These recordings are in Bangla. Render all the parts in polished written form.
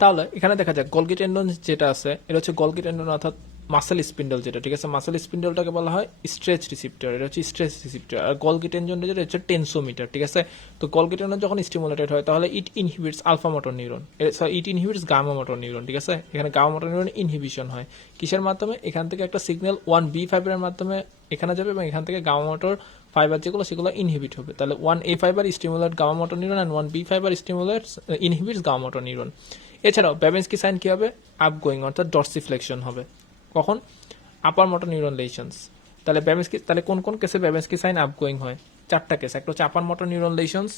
তাহলে এখানে দেখা যায় গলগি টেন্ডন যেটা আছে এটা হচ্ছে গলগি টেন্ডন অর্থাৎ মাসেল স্পিন্ডল যেটা, ঠিক আছে, মাসেল স্পিন্ডলটাকে বলা হয় স্ট্রেচ রিসিপ্টর, এটা হচ্ছে স্ট্রেচ রিসিপ্টর। আর গলগি টেন্ডন যেটা হচ্ছে টেনসোমিটার, ঠিক আছে। তো গলগি টেন্ডন যখন স্টিমুলেটেড হয় তাহলে ইট ইনহিবিটস আলফা মোটর নিউরন, ইট ইনহিবিটস গামা মোটর নিউরন, ঠিক আছে। এখানে গামা মোটর নিউরন ইনহিবিশন হয় কিসের মাধ্যমে? এখান থেকে একটা সিগন্যাল 1B ফাইবারের মাধ্যমে এখানে যাবে এবং এখান থেকে গামা মোটর ফাইবার যেগুলো সেগুলো ইনহিবিট হবে। তাহলে 1A fibre stimulate gamma motor neuron and 1B fibre stimulates inhibits gamma motor neuron. এছাড়াও ব্যাবেন্সকি সাইন কি হবে? আপগোয়িং অর্থাৎ ডরসিফ্লেকশন হবে। কখন? আপার মোটর নিউরন লেশনস। তাহলে কোন কোন কেসে ব্যাবেন্সকি সাইন আপগোয়িং হয়? 4টা কেস। একটা হচ্ছে upper motor neuron lesions,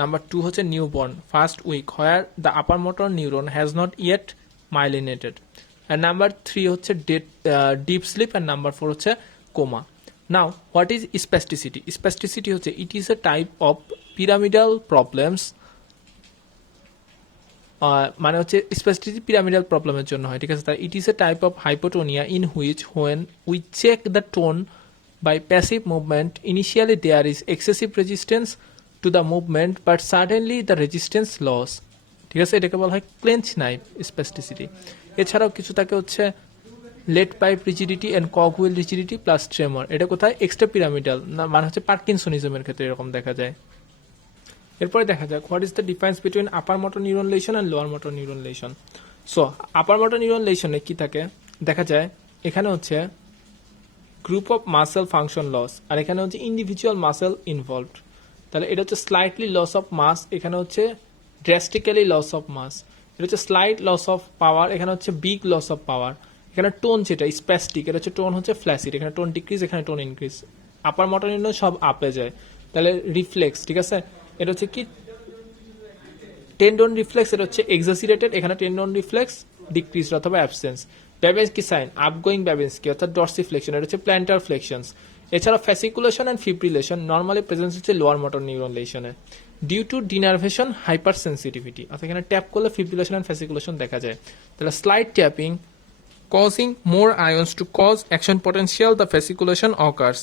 number 2 হচ্ছে newborn first week where the upper motor neuron has not yet myelinated, আর নাম্বার 3 হচ্ছে ডিপ স্লিপ, আর নাম্বার 4 হচ্ছে coma. Now what is spasticity? Spasticity হচ্ছে it is a type of pyramidal problems, মানে হচ্ছে স্পেসিফিক পিরামিডাল প্রবলেমের জন্য হয়, ঠিক আছে। তাই it is a type of hypotonia in which when we check the tone by passive movement initially there is excessive resistance to the movement but suddenly the resistance loss, ঠিক আছে। এটাকে বলা হয় ক্লেঞ্চ নাইফ স্পেসিফিসিটি। এছাড়াও কিছু থাকে হচ্ছে lead pipe rigidity and cogwheel rigidity plus tremor. এটা কোথায়? এক্সট্রা পিরামিডাল, মানে হচ্ছে পার্কিনসনিজমের ক্ষেত্রে এরকম দেখা যায়। এরপরে দেখা যাক what is the difference between upper motor neuron lesion and lower motor neuron lesion. So upper motor neuron লেশনে কি থাকে? দেখা যায় এখানে হচ্ছে group of muscle function loss, আর এখানে হচ্ছে ইন্ডিভিজুয়াল মাসেল ইনভলভড। তাহলে এটা হচ্ছে স্লাইটলি লস অফ মাস, এখানে হচ্ছে ড্রাস্টিক্যালি লস অফ মাস। এটা হচ্ছে স্লাইট লস অফ পাওয়ার, এখানে হচ্ছে বিগ লস অফ পাওয়ার। এখানে টোন যেটা স্প্যাস্টিক, এটা হচ্ছে টোন হচ্ছে ফ্ল্যাসিড, এখানে টোন ডিক্রিজ, এখানে টোন ইনক্রিজ। আপার মোটর নিউরন সব আপে যায়। তাহলে রিফ্লেক্স, ঠিক আছে, এটা হচ্ছে কি টেন্ডন রিফ্লেক্স, এটা হচ্ছে এক্সাসিরেটেড, এখানে টেন্ডন রিফ্লেক্স ডিক্রিজ অথবা absence. Babinski sign upgoing Babinski অর্থাৎ ডরসিফ্লেকশন, এটা হচ্ছে প্ল্যান্টার ফ্লেকশনস। এছাড়া fasciculation and fibrillation normally presence হচ্ছে লোয়ার মোটর নিউরন লেশনে due to denervation hyper sensitivity, অর্থাৎ এখানে ট্যাপ করলে ফিব্রিলেশন অ্যান্ড ফ্যাসিকুলেশন দেখা যায়। তাহলে slide tapping causing more ions to cause action potential the fasciculation occurs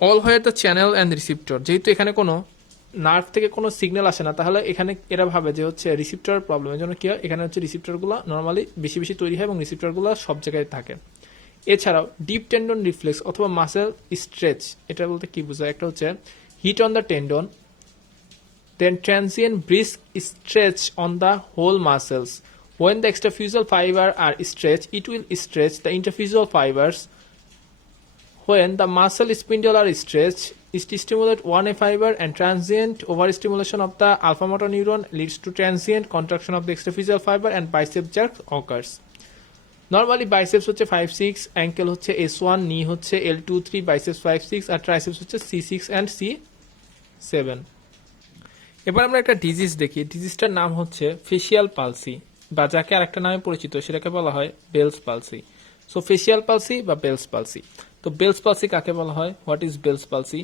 all where the channel and receptor, যেহেতু এখানে কোনো নার্ভ থেকে কোনো সিগন্যাল আসে না তাহলে এখানে এরা ভাবে যে হচ্ছে রিসিপ্টর প্রবলেমের জন্য কি হয়, এখানে হচ্ছে রিসিপ্টরগুলো নর্মালি বেশি বেশি তৈরি হয় এবং রিসিপ্টরগুলো সব জায়গায় থাকে। এছাড়াও ডিপ টেন্ডন রিফ্লেক্স অথবা মাসেল স্ট্রেচ, এটা বলতে কি বোঝায়? একটা হচ্ছে hit on the tendon, then transient brisk stretch on the whole muscles. When the extrafusal fiber are stretched, it will stretch the interfusal fibers. When the muscle spindle are stretched, it stimulates 1A fiber, and transient overstimulation of the alpha motor neuron leads to transient contraction of the extrafusal fiber and bicep jerk occurs. Normally biceps হচ্ছে 5-6, ankle হচ্ছে S1, knee হচ্ছে L2-3, biceps 5-6, আর triceps হচ্ছে C6 and C7. এবার আমরা একটা ডিজিজ দেখি। ডিজিজটার নাম হচ্ছে ফেসিয়াল পালসি, বা যাকে আরেকটা নামে পরিচিত সেটাকে বলা হয় Bell's palsy. So facial palsy বা বেলস পালসি। তো বেলস পালসি কাকে বলা হয়? What is Bell's palsy?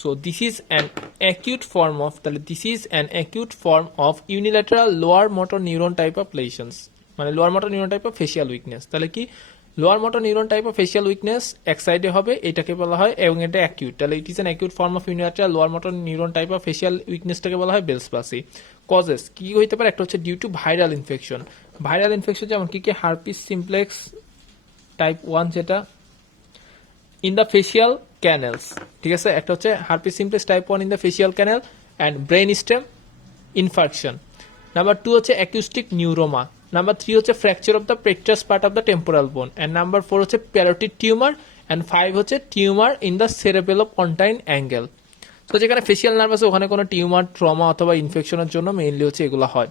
So this is an acute form of, তাহলে this is an acute form of unilateral lower motor neuron type of lesions, মানে lower motor neuron type of facial weakness. তাহলে কি lower motor neuron type of facial weakness এক সাইডে হবে, এটাকে বলা হয়, এবং এটা অ্যাকিউট। তাহলে it is an acute form of unilateral lower motor neuron type of ফেসিয়াল উইকনেসটাকে বলা হয় বেলস পালসি। কজেস কি হইতে পারে? একটা হচ্ছে due to viral infection. Viral infection যেমন কি কি? হার্পিস সিমপ্লেক্স টাইপ 1 যেটা ইন দ্য ফেসিয়াল ক্যানেলস, ঠিক আছে। একটা হচ্ছে herpes simplex type 1 in the facial canal and brain stem infarction. Number 2 হচ্ছে অ্যাকিউস্টিক নিউরোমা। নাম্বার 3 হচ্ছে ফ্র্যাকচার অফ দ্য প্রেক্টাস part of the temporal bone, and number 4 হচ্ছে প্যারোটিড টিউমার, অ্যান্ড 5 হচ্ছে tumour in the cerebellopontine angle. তো যেখানে ফেসিয়াল নার্ভ আছে ওখানে কোনো টিউমার, ট্রমা অথবা ইনফেকশনের জন্য মেইনলি হচ্ছে এগুলো হয়।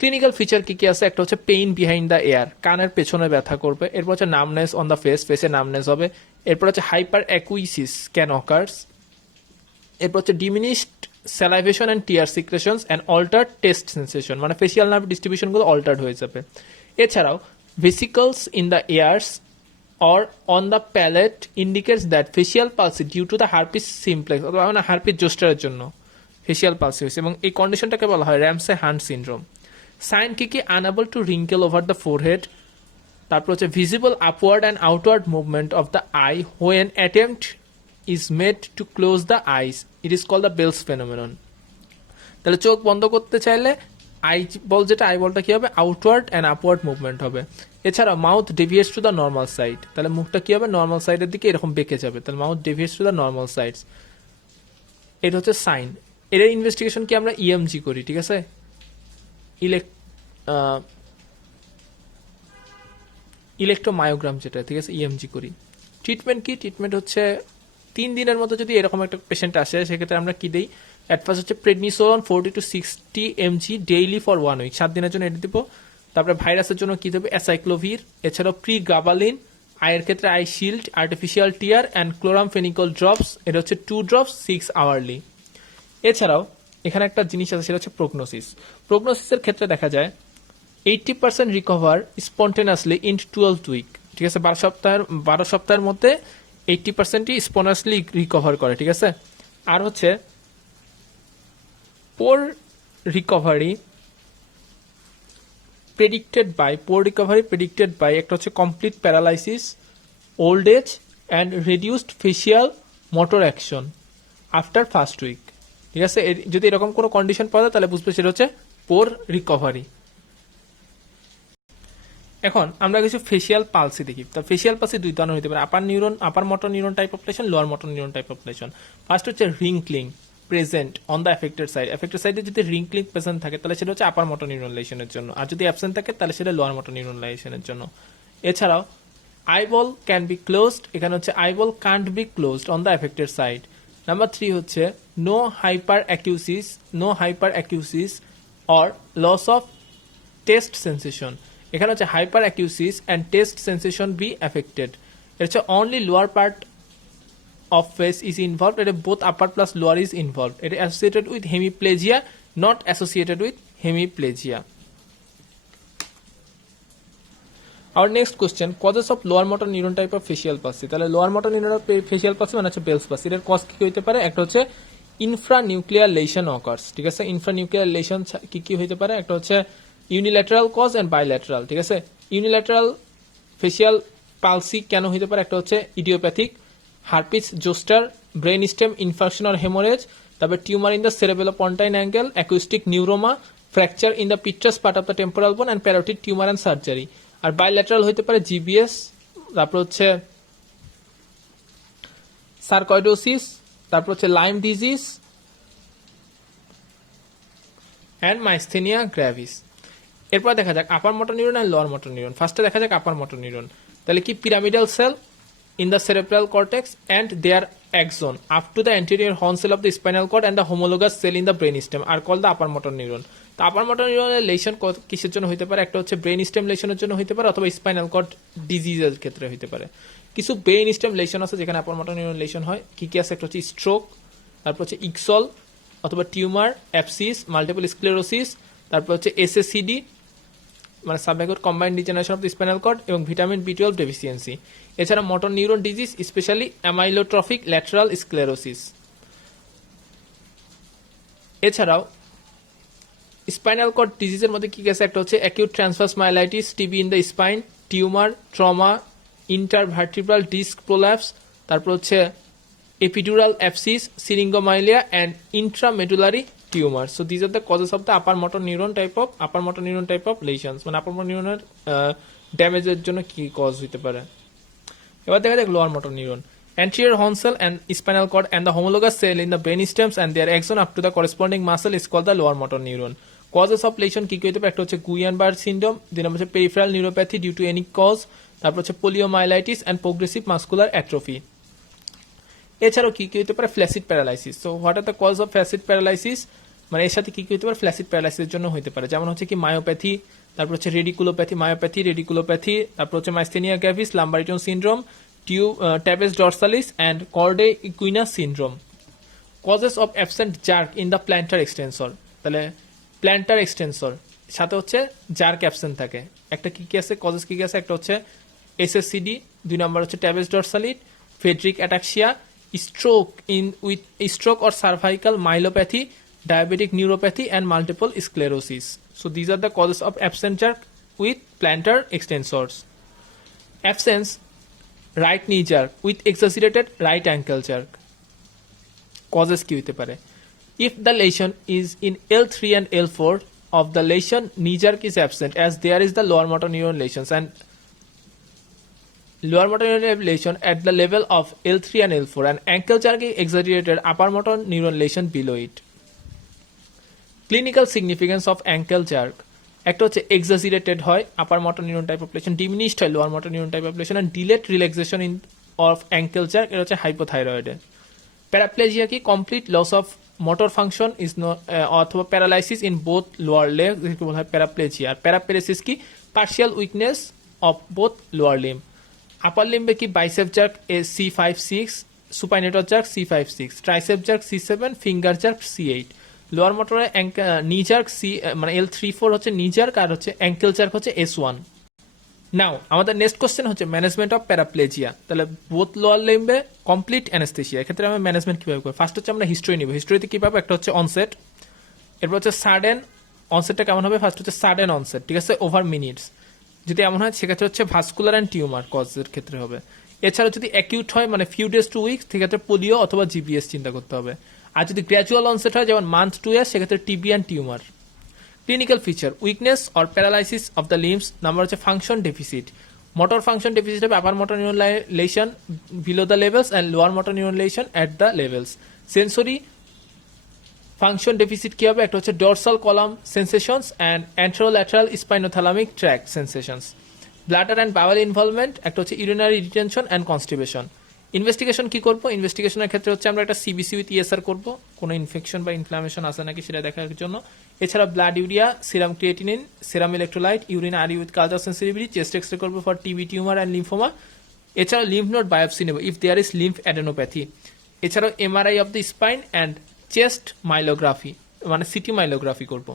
ক্লিনিক্যাল ফিচার কি কি আছে? একটা হচ্ছে পেইন বিহাইন্ড দ্য এয়ার, কানের পেছনে ব্যথা করবে। এরপর হচ্ছে নামনেস অন দ্য ফেস, ফেসে নামনেস হবে। এরপর হচ্ছে হাইপার অ্যাকুইসিস ক্যান অকার্স। এরপর হচ্ছে diminished salivation and tear secretions and altered taste sensation, মানে ফেসিয়াল নার্ভ ডিস্ট্রিবিউশনগুলো অল্টার্ড হয়ে যাবে। এছাড়াও vesicles in the ears or on the palate indicates that facial palsy due to the herpes simplex অথবা মানে হার্পিস জোস্টারের জন্য ফেসিয়াল পালসি হয়েছে, এবং এই কন্ডিশনটাকে বলা হয় র্যামসে হান্ট সিনড্রোম। সাইন কি কি? Unable to wrinkle over the forehead, তারপর হচ্ছে visible upward and outward movement of the eye when attempt is made to close the eyes, it is called the Bell's phenomenon. তাহলে চোখ বন্ধ করতে চাইলে আই বল যেটা আই বলটা কি হবে আউটওয়ার্ড অ্যান্ড আপওয়ার্ড মুভমেন্ট হবে। এছাড়া mouth deviates to the normal side, তাহলে মুখটা কি হবে নর্মাল সাইডের দিকে এরকম বেঁকে যাবে, তাহলে mouth deviates to the normal sides. এটা হচ্ছে সাইন। এর ইনভেস্টিগেশন কি আমরা ইএমজি করি, ঠিক আছে, ইলেকট্রোমায়োগ্রাম যেটা, ঠিক আছে, ইএমজি করি। ট্রিটমেন্ট কি, ট্রিটমেন্ট হচ্ছে 3 দিনের মতো যদি এরকম একটা পেশেন্ট আসে সেক্ষেত্রে আমরা কি দিই, অ্যাট ফার্স্ট হচ্ছে prednisolone 40 to 60 mg daily for 1 week, 7 দিনের জন্য এটা দিব। তারপরে ভাইরাসের জন্য কি দেবে অ্যাসাইক্লোভির, এছাড়াও প্রিগাবালিন, আয়ের ক্ষেত্রে eye shield, artificial tear and chloramphenicol drops, এটা হচ্ছে 2 drops 6 hourly। এছাড়াও এখানে একটা জিনিস আছে সেটা হচ্ছে প্রগনোসিস। প্রগনোসিসের ক্ষেত্রে দেখা যায় 80% রিকভার স্পন্টেনাসলি ইন 12 উইক, ঠিক আছে, 12 সপ্তাহের মধ্যে 80%ই স্পন্টেনাসলি রিকভার করে, ঠিক আছে। আর হচ্ছে পোর রিকভারি প্রেডিক্টেড বাই একটা হচ্ছে complete paralysis, old age and reduced facial motor action after first week, ঠিক আছে। যদি এরকম কোনো কন্ডিশন পাওয়া যায় তাহলে বুঝবে সেটা হচ্ছে পোর রিকভারি। এখন আমরা কিছু ফেসিয়াল পালসি দেখি। তো ফেসিয়াল পালসি 2 ধরনের হতে পারে, upper motor neuron type of lesion, lower motor neuron type of lesion. First হচ্ছে wrinkling present on the affected সাইডে যদি রিঙ্কলিং প্রেজেন্ট থাকে তাহলে সেটা হচ্ছে আপার মোটর নিউরন লেশনের জন্য, আর যদি অ্যাবসেন্ট থাকে তাহলে সেটা লোয়ার মোটর নিউরন লেশনের জন্য। এছাড়াও আইবল ক্যান বি ক্লোজড, এখানে হচ্ছে eyeball can't be closed on the affected side. Number 3 হচ্ছে no hyperacusis or loss of taste sensation, এখানে হচ্ছে hyperacusis and taste sensation be affected. এটা হচ্ছে only lower part of face is involved, এটা both upper plus lower is involved. এটা associated with hemiplegia, not associated with hemiplegia. Our next question, causes of lower motor neuron type of facial palsy। তাহলে lower motor neuron facial palsy মানে হচ্ছে বেলস পালসি। এর কজ কি হতে পারে, একটা হচ্ছে ইনফ্রানিউক্লিয়ার লেশন অকার্স, ঠিক আছে। ইনফ্রানিউক্লিয়ার লেশন কি কি হতে পারে, একটা হচ্ছে ইউনিল্যাটারাল কজ এন্ড বাইল্যাটারাল, ঠিক আছে। ইউনিল্যাটারাল ফেসিয়াল পালসি কেন হতে পারে, একটা হচ্ছে idiopathic, herpes zoster, brain stem infarction or haemorrhage, তারপর tumour in the cerebellopontine angle, acoustic neuroma, fracture in the petrous part of the temporal bone and parotid tumour and surgery. আর বাইল্যাটারাল হতে পারে জিবিএস, তারপর হচ্ছে সার্কয়েডোসিস, তারপর হচ্ছে Lyme disease and myasthenia gravis. এরপর দেখা যাক আপার মোটর নিউরন আর লোয়ার মোটর নিউরন। ফার্স্টে দেখা যাক আপার মোটর নিউরন। তাহলে কি pyramidal cell in the cerebral cortex and their axon up to the anterior horn cell of the spinal cord and the homologous cell in the brainstem are called the upper motor neuron। তো আপার মোটর নিউরনের লেশন কিসের জন্য হতে পারে, একটা হচ্ছে ব্রেন স্টেম লেশনের জন্য হতে পারে অথবা স্পাইনাল কর্ড ডিজিজের ক্ষেত্রে হতে পারে। কিছু ব্রেন স্টেম লেশন আছে যেখানে আপার মোটর নিউরন লেশন হয়, কি কি আছে, একটা হচ্ছে স্ট্রোক, তারপর হচ্ছে ইক্সল অথবা টিউমার, অ্যাপসিস, মাল্টিপল স্ক্লেরোসিস, তারপর হচ্ছে এসএসসিডি মানে subacute combined degeneration of the spinal cord এবং ভিটামিন বি12 ডেফিসিয়েন্সি। এছাড়া motor neuron disease specially amyotrophic lateral sclerosis. এছাড়াও স্পাইনাল কর্ড ডিজিজের মধ্যে কি আছে, একটা হচ্ছে acute transverse myelitis, TB in the spine, tumour, trauma, intervertebral disc prolapse, তারপর হচ্ছে epidural abscess, syringomyelia and intramedullary tumour. So this are the causes of the upper motor neuron type of lesions, মানে আপার মোটর নিউরনের ড্যামেজের জন্য কি কজ হতে পারে। এবার দেখা যাক lower motor neuron. Anterior horn cell and spinal cord and the homologous cell in the brain stems and their axon up to the corresponding muscle is called the lower motor neuron. Causes of lesion কি কি হতে পারে, একটা হচ্ছে গুইয়ান-বার্গ সিনড্রোম, দুই নম্বর হচ্ছে peripheral neuropathy due to any cause, তারপর হচ্ছে poliomyelitis and progressive muscular atrophy. এছাড়াও কি কি হতে পারে, flaccid paralysis. So what are the cause of flaccid paralysis, মানে এর সাথে কি কি হতে পারে, ফ্ল্যাসিড প্যারালাইসিসের জন্য হতে পারে, যেমন হচ্ছে কি মায়োপ্যাথি, তারপর হচ্ছে রেডিকুলোপ্যাথি, তারপর হচ্ছে myasthenia gravis, Lambert Eaton syndrome, tabes dorsalis and cauda equina syndrome. Causes of absent jerk in the plantar extensor, তাহলে প্ল্যান্টার এক্সটেন্সর সাথে হচ্ছে জার্ক অ্যাবসেন্ট থাকে। একটা কি কি আছে, কজেস কি কি আছে, একটা হচ্ছে এসএসসিডি, দুই নম্বর হচ্ছে tabes dorsalis, Friedreich ataxia, stroke or cervical myelopathy, diabetic neuropathy and multiple sclerosis. So these are the causes of absent jerk with plantar extensors. Absence right knee jerk with exaggerated right ankle jerk. Causes কি হতে পারে, if the lesion is in L3 and L4 of the lesion, knee jerk is absent as there is the lower motor neuron lesions and lower motor neuron lesion at the level of L3 and L4 and ankle jerk is exaggerated upper motor neuron lesion below it. Clinical significance of ankle jerk. একটা হচ্ছে exaggerated হয় upper motor neuron type of lesion, diminished হয় lower motor neuron type of lesion and delayed relaxation in of ankle jerk এটা হচ্ছে hypothyroid. Paraplegia কি complete loss of motor function is not অথবা paralysis in both lower legs যেটাকে বলা হয় paraplegia আর paraparesis কি partial weakness of both lower limb. Upper limb কি bicep jerk C5-6, supinator jerk C5-6, tricep jerk C7, finger jerk C8. Lower মোটরে নি জার্ক মানে L3-4 হচ্ছে নি জার্ক আর হচ্ছে অ্যাঙ্কেল জার্ক হচ্ছে S1. নাও আমাদের নেক্সট কোশ্চেন হচ্ছে ম্যানেজমেন্ট অফ প্যারাপ্লেজিয়া। তাহলে বোথ লোয়ার লিম্বে কমপ্লিট অ্যানেস্থেসিয়া, এক্ষেত্রে আমরা ম্যানেজমেন্ট কিভাবে করব? ফার্স্ট হচ্ছে আমরা হিস্ট্রি নিব। হিস্ট্রিতে কি পাবো? একটা হচ্ছে অনসেট, এরপর হচ্ছে সাডেন অনসেটটা কেমন হবে? ফার্স্ট হচ্ছে সাডেন অনসেট, ঠিক আছে, ওভার মিনিটস। যদি এমন হয় সেক্ষেত্রে হচ্ছে ভাস্কুলার অ্যান্ড টিউমার কজের ক্ষেত্রে হবে। এছাড়া যদি অ্যাকিউট হয় মানে ফিউ ডেজ টু উইকস সেক্ষেত্রে পোলিও অথবা জিবিএস চিন্তা করতে হবে। আর যদি গ্র্যাজুয়াল অনসেট হয় যেমন মান্থ 2 ইয়ার্স সেক্ষেত্রে TB and tumour. Clinical feature weakness or paralysis of the limbs. Number হচ্ছে function deficit, motor function deficit হবে upper motor neuron lesion below the levels and lower motor neuron lesion at the levels. Sensory function deficit কি হবে? একটা হচ্ছে dorsal column sensations and অ্যান্টেরোল্যাটারাল spinothalamic tract sensations. Bladder and bowel involvement, একটা হচ্ছে urinary retention and constipation. Investigation কি করবো? ইনভেস্টিগেশনের ক্ষেত্রে হচ্ছে আমরা একটা সিবিসি উইথ ইএসআর করবো, কোনো ইনফেকশন বা ইনফ্লামেশন আছে নাকি সেটা দেখার জন্য। এছাড়া blood urea, serum creatinine, serum electrolyte, urine RE with culture sensitivity, chest X-ray করবো for TB tumour and lymphoma. এছাড়া লিম্ফ নোড বায়োপসি নেব if there is lymph adenopathy. এছাড়াও MRI of the spine and chest myelography মানে সিটি মাইলোগ্রাফি করবো।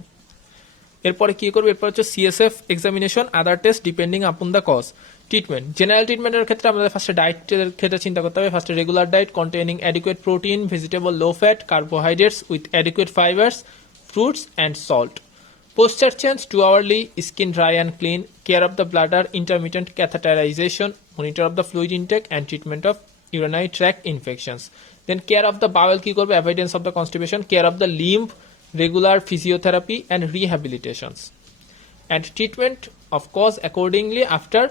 এরপরে কি করবো? এরপর হচ্ছে CSF examination, other test depending upon the cause. Treatment, general ট্রিটমেন্টের ক্ষেত্রে আমাদের ফার্স্টে ডায়েটের ক্ষেত্রে চিন্তা করতে হবে। ফার্স্টে regular diet containing adequate protein, vegetable, low fat, carbohydrates with adequate fibres, fruits and salt. Posture change 2 hourly, skin dry and clean, care of the bladder, intermittent catheterization, monitor of the fluid intake and treatment of urinary tract infections. Then care of the bowel ki korbe, avoidance of the constipation, care of the limb, regular physiotherapy and rehabilitations. And treatment of cause accordingly after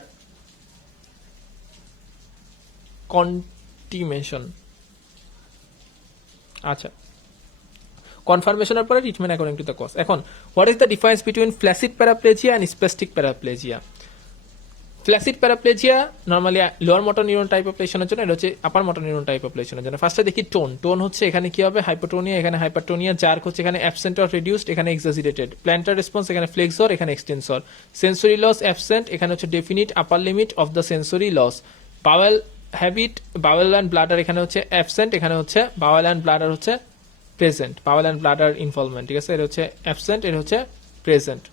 contamination. আচ্ছা, কনফার্মেশনের পরে treatment according to the cause. এখন what is the difference between flaccid paraplegia and spastic paraplegia? Flaccid paraplegia normally lower motor neuron type of লেশনের জন্য, এটা হচ্ছে upper motor neuron type of লেশনের জন্য। ফার্স্টে দেখি টোন। টোন হচ্ছে এখানে কি হবে? হাইপোটোনিয়া, এখানে হাইপারটোনিয়া। জার্ক হচ্ছে এখানে অ্যাবসেন্ট অর রিডিউসড, এখানে এক্সাজিরেটেড। প্ল্যান্টার রেসপন্স এখানে ফ্লেক্সর, এখানে এক্সটেনসর। সেন্সরি লস অ্যাবসেন্ট, এখানে হচ্ছে definite upper limit of the sensory loss. Bowel habit, bowel and bladder এখানে হচ্ছে অ্যাবসেন্ট, এখানে হচ্ছে বাওয়েল অ্যান্ড ব্লাডার হচ্ছে present. Bowel and bladder involvement, ঠিক আছে, এটা হচ্ছে অ্যাবসেন্ট, এটা হচ্ছে present.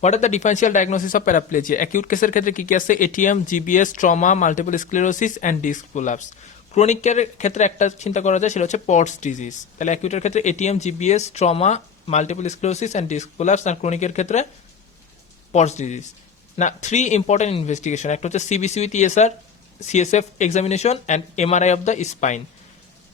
What are the differential diagnosis of paraplegia? Acute কেসের ক্ষেত্রে কি কি আছে? ATM, GBS, trauma, multiple sclerosis and disc prolapse. Chronic কেয়ারের ক্ষেত্রে একটা চিন্তা করা যায়, সেটা হচ্ছে পটস ডিজিজ। তাহলে অ্যাকিউটের ক্ষেত্রে ATM, GBS, trauma, multiple sclerosis and disc prolapse, আর ক্রনিকের ক্ষেত্রে পটস ডিজিজ। না, 3 ইম্পর্টেন্ট ইনভেস্টিগেশন, একটা হচ্ছে CBC with ESR, CSF examination and MRI of the spine.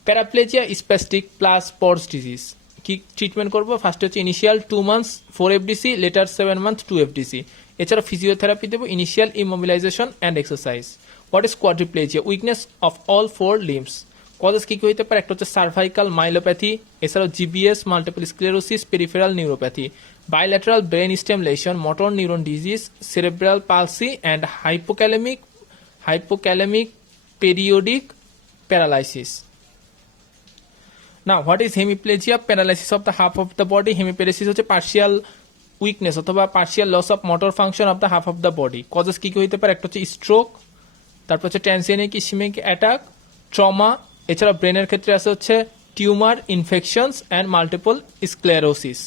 Paraplegia spastic plus Pott's disease কি ট্রিটমেন্ট করবো? ফার্স্ট হচ্ছে initial 2 months 4 FDC, later 7 months 2 FDC. এছাড়া ফিজিওথেরাপি দেবো, initial immobilisation and exercise. What is quadriplegia? Weakness of all 4 limbs. Causes কি কি হইতে পারে? একটা হচ্ছে সার্ভাইকাল মাইলোপ্যাথি, এছাড়াও GBS, multiple sclerosis, peripheral neuropathy, bilateral brain stem lesion, motor neuron disease, cerebral palsy and hypokalemic periodic paralysis. Now, what is hemiplegia? Paralysis of the half of the body. Hemiparesis হচ্ছে partial weakness অথবা partial loss of motor function of the half of the body. Causes কি কি হইতে পারে? একটা হচ্ছে স্ট্রোক, তারপর হচ্ছে ট্রান্সিয়েন্ট ইসিমিক অ্যাটাক, ট্রমা, এছাড়া ব্রেনের ক্ষেত্রে আছে হচ্ছে tumour, infections and multiple sclerosis.